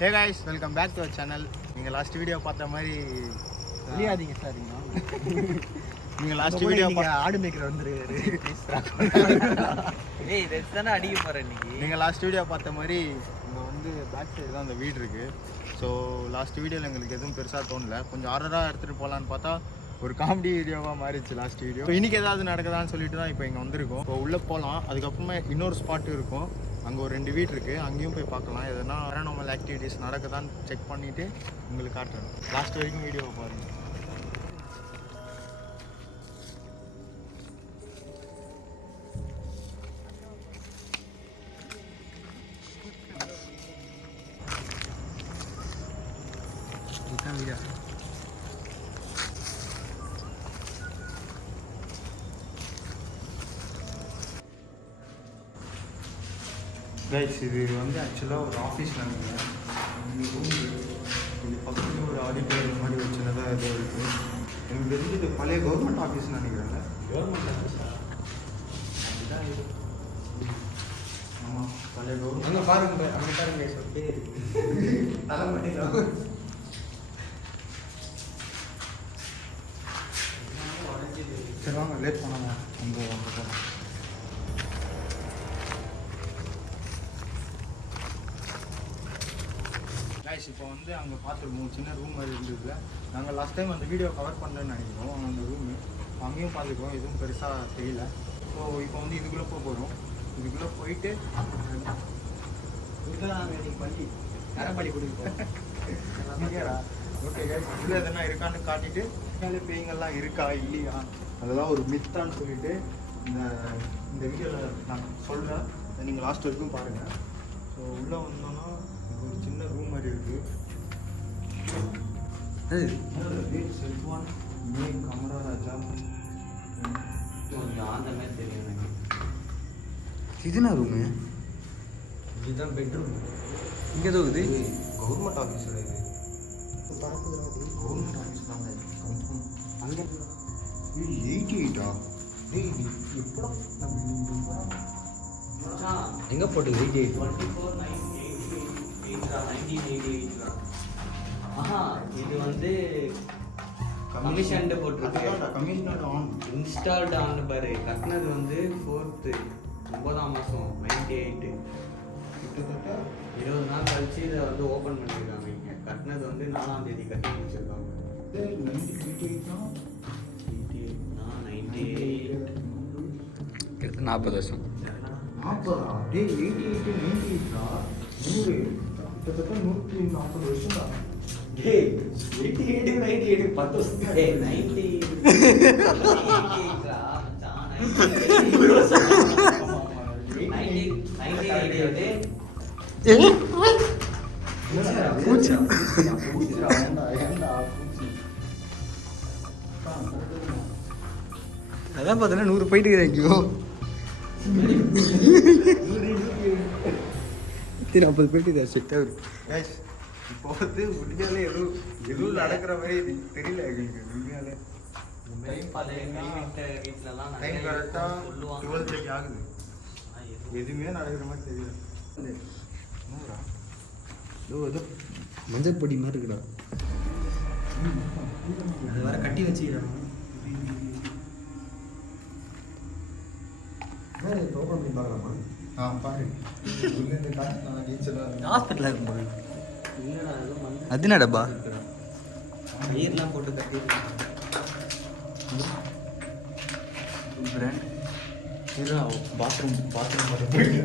Hey guys, welcome back to our channel. நீங்கள் last video பார்த்த மாதிரி இல்லையாதீங்க சார் நீங்கள் லாஸ்ட் வீடியோ ஆடு மேய்க்கிற வந்துருக்காரு. ஏய் ரெட் தானே அடிக்க போகிறேன் இன்னைக்கு. நீங்கள் லாஸ்ட் வீடியோ பார்த்த மாதிரி இங்கே வந்து பேக் சைடு தான் அந்த வீடு இருக்குது. ஸோ லாஸ்ட் வீடியோவில் எங்களுக்கு எதுவும் பெருசாக தோணலை. கொஞ்சம் ஆர்டராக எடுத்துகிட்டு போகலான்னு பார்த்தா ஒரு காமெடி வீடியோவாக மாறிடுச்சு லாஸ்ட் வீடியோ. இன்றைக்கி ஏதாவது நடக்குதான்னு சொல்லிட்டு தான் இப்போ இங்கே வந்திருக்கோம். இப்போ உள்ளே போகலாம். அதுக்கப்புறமா இன்னொரு ஸ்பாட் இருக்கும், அங்கே ஒரு 2 வீடு இருக்குது, அங்கேயும் போய் பார்க்கலாம். எதனா பேரநார்மல் ஆக்டிவிட்டீஸ் நடக்குதான்னு செக் பண்ணிவிட்டு உங்களுக்கு காட்டுறேன். லாஸ்ட் வரைக்கும் வீடியோவை பாருங்கள். கைஸ், இது வந்து ஆக்சுவலாக ஒரு ஆஃபீஸ் நினைக்கிறேன். இது பக்கத்தில் ஒரு ஆடிட்டோரியம் மாதிரி ஒரு சின்னதாக ஏதோ இருக்குது. எனக்கு தெரிஞ்சு இது பழைய கவர்மெண்ட் ஆஃபீஸ் நினைக்கிறேங்க. கவர்மெண்ட் ஆஃபீஸா? அதுதான் இது. ஆமாம், பழைய கவர்மெண்ட். அங்கே பாருங்க, அங்கே பாருங்க, பேர் நல்லா பண்ணிடலாம். சரி வாங்க, லேட் பண்ணாங்க. அங்கே போகலாம். இப்போ வந்து அங்கே பார்த்துருக்கோம், சின்ன ரூம் மாதிரி இருந்தது. நாங்கள் லாஸ்ட் டைம் அந்த வீடியோ கவர் பண்ணுறேன்னு நினைக்கிறோம். அந்த ரூமு அங்கேயும் பார்த்துருக்கோம், எதுவும் பெருசாக தெரியல. ஸோ இப்போ வந்து இதுக்குள்ளே போகிறோம். இதுக்குள்ளே போயிட்டு பள்ளி நரம்பள்ளி கொடுப்போம். ஓகே, இதில் எதனா இருக்கான்னு காட்டிட்டு மேலே பேய்ங்கள்லாம் இருக்கா இல்லையா அதெல்லாம் ஒரு மித்தான்னு சொல்லிட்டு இந்த வீடியோவில் நான் சொல்கிறேன். நீங்கள் லாஸ்ட் வரைக்கும் பாருங்கள். ஸோ உள்ளே வந்தோன்னா ஒரு சின்ன ரூம் மாதிரி இருக்குது. செல்வான் மே கமராராஜா அந்த மாதிரி தெரியும். இதுனா ரூமு? இதுதான் பெட்ரூம். இங்கே ஏதோ இது கவர்மெண்ட் ஆஃபீஸில் இது கவர்மெண்ட் ஆஃபீஸ் தாங்க. அங்கே 88 எப்படா எங்கே போட்டு 1988 ஆஹா, இது வந்து கமிஷன்டு போட்டுருக்கு. கமிஷனர்ட் ஆன் இன்ஸ்டால்டு ஆன் பாரு. கட்டினது வந்து 4th 9ஆம் மாதம் 98. கிட்டத்தட்ட 20 நாள் கழிச்சு இதை வந்து ஓப்பன் பண்ணியிருக்காங்க. இங்கே கட்டினது வந்து 4ஆம் தேதி கட்டி முடிச்சிருக்காங்க. 98 கிட்டத்தட்ட 40 வருஷம். 40 கிட்டத்தட்ட 140 வருஷம் தான். 98 10 வருஷம். 98 அதான் பார்த்தா 100 போயிட்டு இருக்கிறேன். 40 போயிட்டு செட்டாக இருக்கு. இப்போ வந்து உண்மையாலே எதுவும் நடக்கிற மாதிரி தெரியல எங்களுக்கு. உண்மையாலே டைம் கரெக்டாக 12 ஆகுது. எதுவுமே நடக்கிற மாதிரி தெரியல. ஏதோ மஞ்சள் பொடி மாதிரி இருக்குடா. அது வேற கட்டி வச்சுக்கிறாங்க. ஓப்பன் பண்ணி பார்க்கலாமா? பாரு. உள்ளே காசு நல்லா நீச்சலாக ஹாஸ்பிட்டலாக இருக்கும்போது அது என்ன டப்பா? நீர்லாம் போட்டு கட்டிருக்காங்க. பிராண்ட் பாத்ரூம் மட்டும் போயிட்டு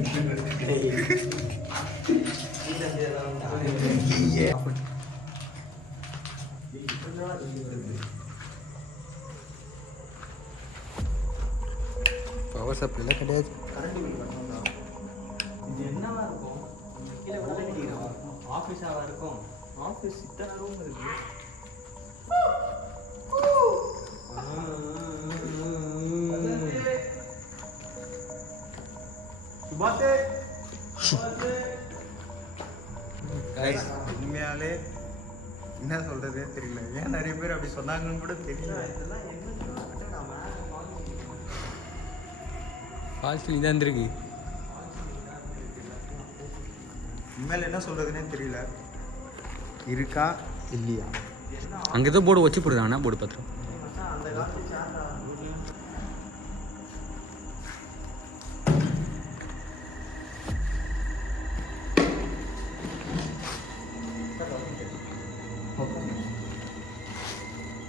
பவர் சப்ளைலாம் கிடையாது. கரண்ட் பில் கட்டணும். இது என்னவா இருக்கும்? கீழே விட ஆஃபீஸாவா இருக்கும். ஆஃபீஸ் இத்தனை ரூம் இருக்கு. உண்மையாலே என்ன சொல்றதே தெரியல. ஏன் நிறைய பேர் அப்படி சொன்னாங்கன்னு கூட தெரியல. ஃபால்ஸ் இதான் இருந்திருக்கு. இனிமேல் என்ன சொல்கிறதுனே தெரியல. இருக்கா இல்லையா? அங்கே ஏதோ போர்டு வச்சு போடுறாங்கண்ணா, போர்டு பார்த்துருவோம். அந்த காலத்து சேர்றா.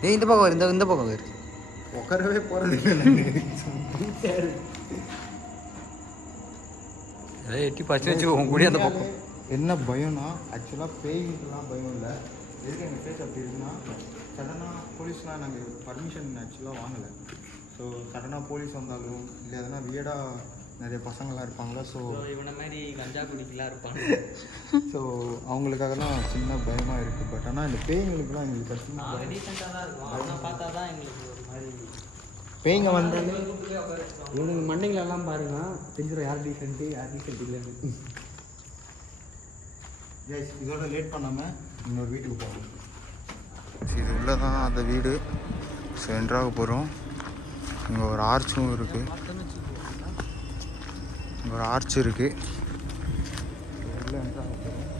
ஏய் இந்த பக்கம் வரு, இந்த பக்கம் வரு. உட்காரவே போகிறது இல்லை. ஏதாவது எட்டி பார்த்து வச்சு உன் கூட அந்த பக்கம். என்ன பயம்னா ஆக்சுவலாக பேய்கிட்டலாம் பயம் இல்லை. எதுக்கு எங்கள் ஃபேஸ் அப்படி இருக்குன்னா, சடனாக போலீஸ்லாம் நாங்கள் பர்மிஷன் ஆக்சுவலாக வாங்கலை. ஸோ சடனாக போலீஸ் வந்தாலும் இல்லை எதனா வியடாக நிறைய பசங்கள்லாம் இருப்பாங்களா. ஸோ இவனை மாதிரி கஞ்சா குடிக்கலாம் இருப்பாங்க. ஸோ அவங்களுக்காகலாம் சின்ன பயமாக இருக்குது. பட் ஆனால் இந்த பேய்களுக்குலாம் எங்களுக்கு கஷ்டமாக நாங்கள் டீசெண்டாக தான் இருக்கோம். அவனை பார்த்தா தான் எங்களுக்கு ஒரு மாதிரி பேய்ங்க வந்தாலே இவனுக்கு மண்டைங்களெல்லாம் பாருங்க தெரிஞ்சிடும் யார் டீசென்ட்டு யார் டீசென்ட் இல்லைன்னு. இதோட லேட் பண்ணாமல் இன்னொரு வீட்டுக்கு போகணும். இது உள்ளே தான் அந்த வீடு. ஸோ என்ட்ராக போகிறோம். இங்கே ஒரு ஆர்ச்சும் இருக்குது. இங்கே ஒரு ஆர்ச் இருக்குது. உள்ளே என்ட்ராக போகிறோம்.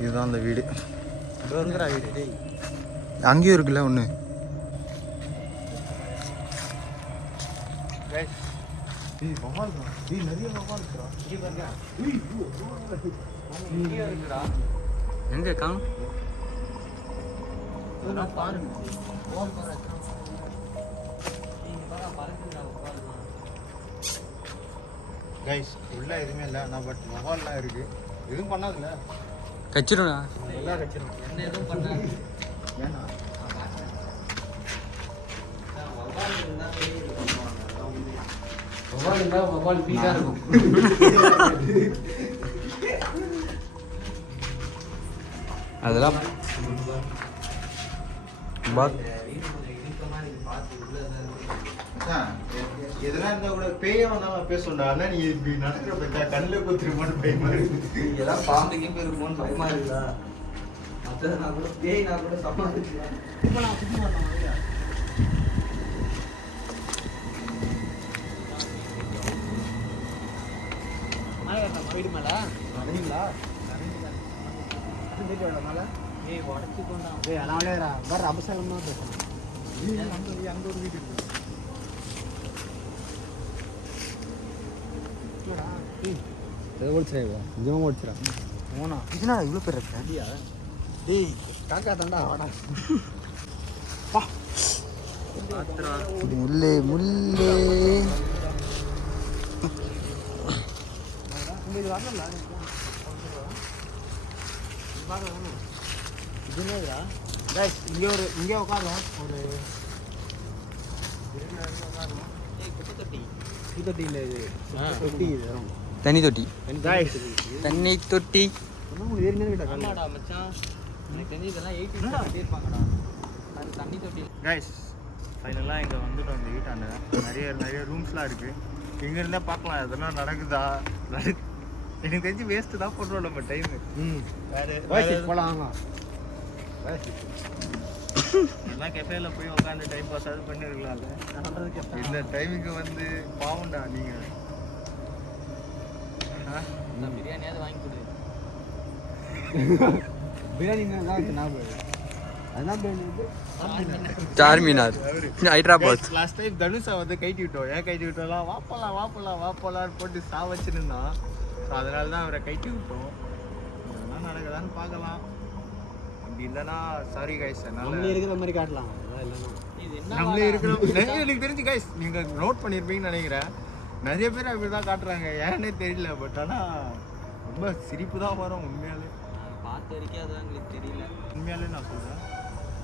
இதுதான் அந்த வீடு. வீடு அங்கேயும் இருக்குல்ல ஒன்று. நிறைய எங்கே காணும் பாருங்க. கைஸ் உள்ள எதுவுமே இல்லை. ஆனால் பட் மொபால்லாம் இருக்கு. எதுவும் பண்ணாதுல்ல. கச்சிடும்ண்ணா. எல்லாம் கச்சிடும். என்ன எதுவும் பண்ணாங்க. ஏன்னா மொபைல் இருந்தால் மொபைல் பீஸாக இருக்கும். அதெல்லாம் எதனா இருந்தா கூட பேய வந்தாலும் பேசணும்டா. ஆனால் நீ இப்படி நடக்கிற பத்தா கண்ணில் கொத்துருமான்னு பயமா இருக்கு. இதெல்லாம் பாம்புக்கே இருக்குமோன்னு பயமா இருக்குதா? மற்றது நான் கூட பேய் நான் கூட சமாளிச்சுக்கலாம். இப்போ நான் சுற்றி மாட்டேன். வீடு மேலே வரீங்களா? மேலே ஏய் உடச்சி கொண்டா. ஏய் அதனால வர அவசரமாக பேசணும். அங்கே ஒரு வீடு இருக்கு. ஓடிச்சிடா நிஜமாக ஓடிச்சிடா. போனா இதுனா இவ்வளோ பேர் இருக்கு சரியா? டேய் காக்கா தாண்டா வாடா. இது முள்ளே முள்ளே. இது வரல. இதுனா இங்கே உட்காரும். ஒரு தொட்டி இல்லை. இது தொட்டி. இது தண்ணி தொட்டி. தண்ணி தொட்டி. ஆமாடா மச்சான். எனக்கு தெரிஞ்சு இதெல்லாம் 80s கட்டியிருப்பாங்கடா. அது தண்ணி தொட்டி. கைஸ் ஃபைனலாக இங்கே வந்துட்டோம். இந்த வீட்டாண்ட நிறைய ரூம்ஸ்லாம் இருக்குது. இங்கே இருந்தால் பார்க்கலாம் எதனா நடக்குதா. எனக்கு தெரிஞ்சு வேஸ்ட்டு தான் பண்ணுறோம் நம்ம டைமு. வேறு போகலாம். எல்லாம் கெஃபேல போய் உட்காந்து டைம் பாஸ் ஆகுது பண்ணிருக்கலாம்ல. இந்த டைமுக்கு வந்து பாவம்டா நீங்கள். பிரியாணியாவது வாங்கி கொடு. பிரியாணி சார்மினார் ஹைதராபாத். லாஸ்ட் டைம் தனுஷா வந்து கைட்டி விட்டோம். ஏன் கைட்டி விட்டோம்லாம் வாப்பலான்னு போட்டு வச்சுருந்தான். ஸோ அதனால தான் அவரை கைட்டி விட்டோம். இதெல்லாம் நடக்குதான்னு பார்க்கலாம். அப்படி இல்லைன்னா சாரி கைஸ். நம்மளே இருக்கிற மாதிரி காட்டலாம். இது என்ன நம்மளே இருக்கிற எனக்கு தெரிஞ்சு கைஸ் நீங்கள் நோட் பண்ணியிருப்பீங்கன்னு நினைக்கிறேன். நிறைய பேர் அப்படி தான் காட்டுறாங்க. ஏன்னே தெரியல. பட் ஆனால் ரொம்ப சிரிப்பு தான் வரும் உண்மையாலே. நாங்கள் பார்த்த வரைக்கும் அதுதான் எங்களுக்கு தெரியல. உண்மையாலே நான் சொல்கிறேன்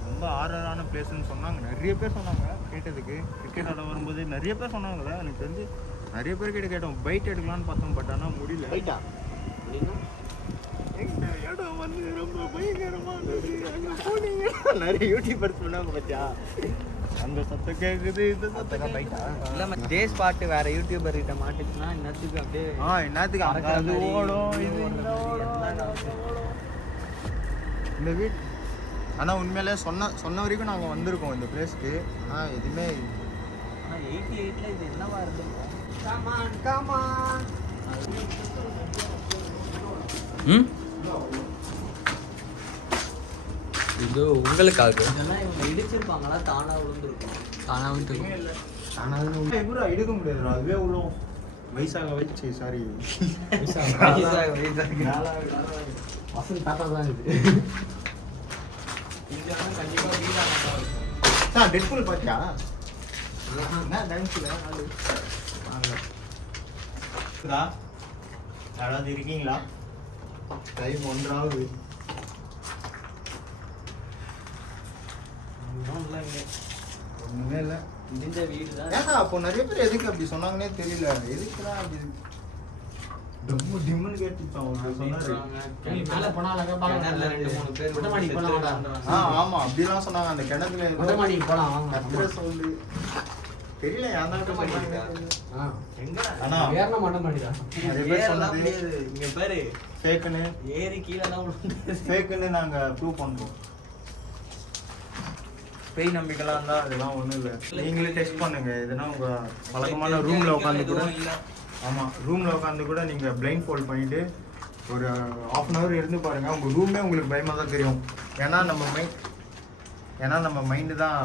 ரொம்ப ஆர்வரான பிளேஸ்ன்னு சொன்னாங்க. நிறைய பேர் சொன்னாங்க கேட்டதுக்கு. கிரிக்கெட் ஆட வரும்போது நிறைய பேர் சொன்னாங்களே. எனக்கு தெரிஞ்சு நிறைய பேர்கிட்ட கேட்டோம். பைட் எடுக்கலான்னு பார்த்தோம். பட் ஆனால் முடியல. போயிட்டா அப்படின்னா எங்க இடம் வந்து ரொம்ப பயங்கரமானது. அங்கே போனீங்க நிறைய யூடியூபர்ஸ் சொன்னாங்க. பத்தியா அந்த சத்தம் கேட்குது, இந்த சத்தம் போயிட்டா இல்லை டே ஸ்பாட்டு வேற யூடியூபர் கிட்ட மாட்டுச்சுன்னா இன்னத்துக்கு அப்படியே என்னத்துக்கு அது ஓடும். இது இந்த வீட் ஆனால் உண்மையிலே சொன்ன வரைக்கும் நாங்கள் வந்திருக்கோம் இந்த பிளேஸ்க்கு. ஆனால் எதுவுமே ஆனால் 88 இல்லை இது என்னவா இருக்கும்? இது உங்களுக்காக இதெல்லாம் இவங்க இடிச்சிருப்பாங்களா தானா விழுந்துருக்கும்? தானா வந்து எடுக்க முடியாதுடா அதுவே உள்ள வயசாக வச்சு சாரி வசந்த் தாத்தா தான் இது. இது வந்து கண்டிப்பாக வீடாக இருக்கும். டெட்புல் பார்த்தியா என்ன டான்ஸில் யாராவது இருக்கீங்களா? டைம் 1 ஒன்றுமே இல்லை. இந்த வீடு தான். ஏன்னா அப்போ நிறைய பேர் எதுக்கு அப்படி சொன்னாங்கன்னே தெரியல. எதுக்குதான் அப்படி டம்மு டிம்முன்னு கேட்டுப்பான் அவங்க சொன்னாரு. மேலே போனால் அழகாக கிணறுல பார்க்கலாம். 2-3 பேர் மொட்டை மாடிக்கு போகலாம் வாடா. ஆமா அப்படிலாம் சொன்னாங்க. அந்த கிணத்துல மொட்டை மாடிக்கு போகலாம் வாங்க. கத்துற சவுண்டு தெரியல. ஏன்தான் சொன்னாங்க. ஆ எங்க ஆனா ஏறினா மொட்டை மாடி தான். நிறைய பேர் ஏறலாம் சொன்னது முடியாது. இங்க பாரு ஃபேக்குன்னு ஏறி கீழெல்லாம் விழுந்து ஃபேக்குன்னு நாங்க ப்ரூவ் பண்றோம். பேய் நம்பிக்கைலாம் இருந்தா அதெல்லாம் ஒண்ணும் இல்லை. நீங்களே டெஸ்ட் பண்ணுங்க. எதுனா உங்க வழக்கமான ரூம்ல உட்காந்து கூட ஆமா ரூம்ல உட்காந்து கூட நீங்க பிளைண்ட் ஃபோல்ட் பண்ணிட்டு ஒரு 1/2 hour இருந்து பாருங்க. உங்க ரூமே உங்களுக்கு பயமா தான் தெரியும். ஏன்னா நம்ம மைண்டு தான்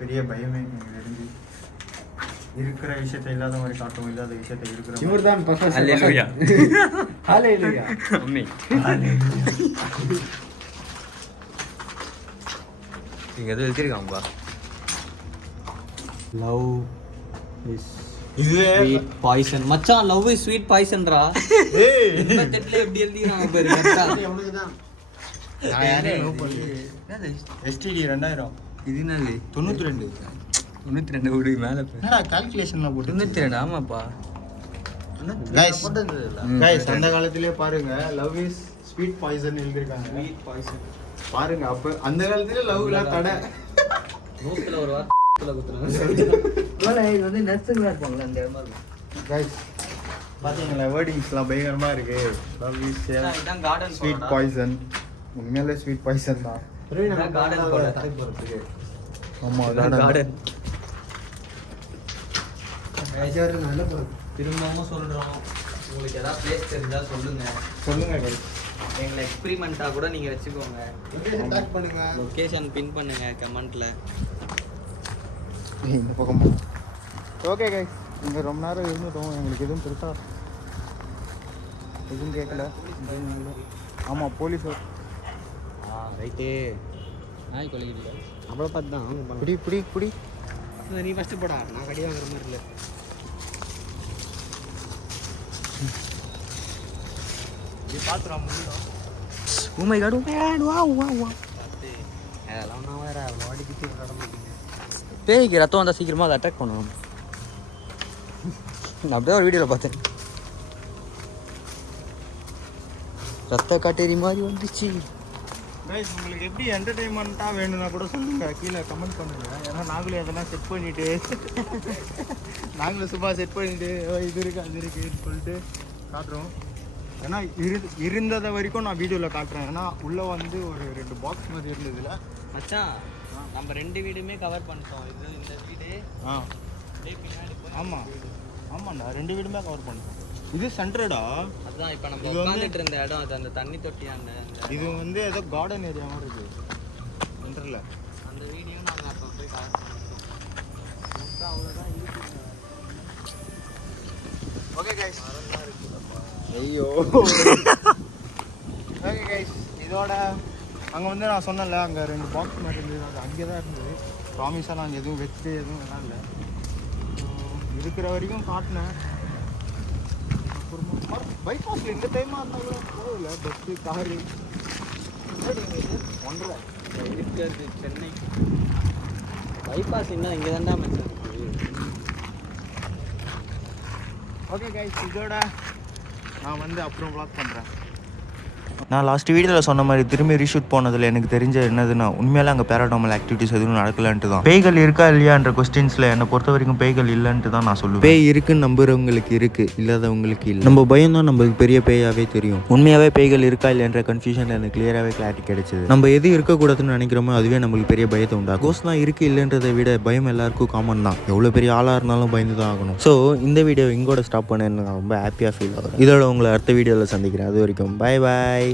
பெரிய பயமே. எனக்கு தெரிஞ்சு இருக்கிற விஷயத்த இல்லாத மாதிரி காட்டும், இல்லாத விஷயத்த இருக்கிற இவர்தான் professor. Hallelujah. Hallelujah. மம்மி இங்க எதுவும் எழுதிருக்காங்கப்பா. லவ் இஸ் இதுவே ஸ்வீட் பாய்சன். மச்சான் லவ் இஸ் ஸ்வீட் பாய்சன்ரா. ஏய் 88ல எப்படி எழுதிறாங்க பாரு கரெக்ட்டா. அவனுக்கு தான். நான் யாரையும் லவ் பண்ணி STD 2000 இது என்னது 92 92 விடு மேல போய். என்னடா கால்குலேஷன்ல போட்டு 92 ஆமாப்பா. கைஸ் அந்த காலத்திலே பாருங்க லவ் இஸ் ஸ்வீட் பாய்சன் எழுதிருக்காங்க. ஸ்வீட் பாய்சன் பாருங்க அப்ப அந்த காலத்துல லவ்ல தடை. நூத்துல ஒரு வார்த்தை குத்துறாங்க. இது வந்து நர்ஸுங்களா இருப்பாங்களா அந்த இடமா இருக்கும். கைஸ் பாத்தீங்களா வேர்டிங்ஸ்லாம் பயங்கரமா இருக்கு. லவ் இஸ் இதான் கார்டன் ஸ்வீட் பாய்சன். உண்மையிலே ஸ்வீட் பாய்சன் தான். garden போல. ஆமா கார்டன். நல்ல படம். திரும்பவும் சொல்றோம், உங்களுக்கு ஏதாவது பிளேஸ் தெரிஞ்சா சொல்லுங்க. சொல்லுங்க கைஸ். எங்களை எக்ஸ்பெரிமெண்ட்டா கூட நீங்க வச்சுக்கோங்க. டாக் பண்ணுங்க. லொகேஷன் பின் பண்ணுங்க கமெண்ட்ல. இந்த பக்கம் ஓகே கைஸ். இங்கே ரொம்ப நேரம் இருந்துட்டோம். எங்களுக்கு எதுவும் பெருசா எதுவும் கேட்கல. ஆமாம் போலீஸ் ரைட்டு. நாய் கொலைக்கிறியா? அவளை பார்த்து தான் அவங்க புடி புடி புடி. நீ ஃபஸ்ட்டு போடா, நான் கடி வாங்குற மாதிரி இல்லை. இது பார்த்துறோம் முடியும். Oh my God, oh my God, wow wow wow. அதெல்லாம் நான் வேற அவ்வளோ அடிக்கிட்டு விளாட முடியும். பேய்க்கு ரத்தம் வந்தால் சீக்கிரமாக அதை அட்டாக் பண்ணுவோம். நான் அப்படியே ஒரு வீடியோவில் பார்த்தேன். ரத்த காட்டேரி மாதிரி வந்துச்சு. கைஸ் உங்களுக்கு எப்படி என்டர்டெயின்மெண்ட்டாக வேணும்னா கூட சொல்லுங்க, கீழே கமெண்ட் பண்ணுங்க. ஏன்னா நாங்களே அதெல்லாம் செட் பண்ணிட்டு நாங்களும் சும்மா செட் பண்ணிட்டு இது இருக்குது அது இருக்குன்னு சொல்லிட்டு காட்டுறோம். ஏன்னா இருந்ததை வரைக்கும் நான் வீடியோவில் காட்டுறேன். ஏன்னா உள்ளே வந்து ஒரு 2 பாக்ஸ் மாதிரி இருந்ததுல மச்சான் நம்ம 2 வீடுமே கவர் பண்ணிட்டோம். இது இந்த வீடு பின்னாடி ஆமாம் ஆமாண்டா 2 வீடுமே கவர் பண்ணிட்டோம். இது சென்டரடா. அதுதான் இப்போ நம்ம இது வந்து- உட்காந்துட்டு இருந்த இடம். அது அந்த தண்ணி தொட்டியாண்ட இது வந்து ஏதோ கார்டன் ஏரியா மாதிரி இருக்குது சென்டரில். அந்த வீடியோ நாங்கள் அப்போ போய் கவர் பண்ணிட்டோம். மொத்தம் அவ்வளோதான் இருக்குது. Okay guys. ஐயோ ஓகே கைஸ். இதோட அங்கே வந்து நான் சொன்னேன்ல அங்கே 2 பாக்ஸ் மாதிரி இருந்தது. அது அங்கே தான் இருந்தது. ப்ராமிஸாக நாங்கள் எதுவும் வச்சுட்டு எதுவும் விளாட்ல. இருக்கிற வரைக்கும் காட்டினேன். அப்புறமா பைபாஸில் இந்த டைமாக இருந்தால் கூட போகல. பஸ்ஸு காரு 1.5 இருக்கிறது சென்னை பைபாஸ். இன்னும் இங்கே தான்டா மச்சான் இருக்கு. ஓகே கைஸ் இதோட நான் வந்து அப்புறம் வ்ளாக் பண்ணுறேன். நான் லாஸ்ட் வீடியோவில் சொன்ன மாதிரி திரும்பி ரீஷூட் போனதில் எனக்கு தெரிஞ்ச என்னதுன்னா உண்மையிலே அங்கே பேராடாமல் ஆக்டிவிட்டிஸ் எதுவும் நடக்கலான்ட்டு தான். பேய்கள் இருக்கா இல்லையான்ற கொஸ்டின்ஸில் என்னை பொறுத்த வரைக்கும் பேய்கள் இல்லைன்ட்டு தான் நான் சொல்லுவேன். பேய் இருக்குன்னு நம்புறவங்களுக்கு இருக்கு, இல்லாதவங்களுக்கு இல்லை. நம்ம பயம் தான் நம்மளுக்கு பெரிய பேயாவே தெரியும். உண்மையாகவே பேய்கள் இருக்கா இல்லைன்ற கன்ஃபியூஷன் எனக்கு கிளியராகவே கிளாரிட்டி கிடைச்சது. நம்ம எது இருக்கக்கூடாதுன்னு நினைக்கிறோமோ அதுவே நம்மளுக்கு பெரிய பயத்தை உண்டாகும். கோஸ்ட்லாம் இருக்கு இல்லைன்றதை விட பயம் எல்லாருக்கும் காமன் தான். எவ்வளோ பெரிய ஆளாக இருந்தாலும் பயந்து தான் ஆகணும். ஸோ இந்த வீடியோ இங்கோட ஸ்டாப் பண்ண நான் ரொம்ப ஹாப்பியாக ஃபீல் ஆகிறேன். இதோட உங்களை அடுத்த வீடியோவில் சந்திக்கிறேன். அது வரைக்கும் பாய் பாய்.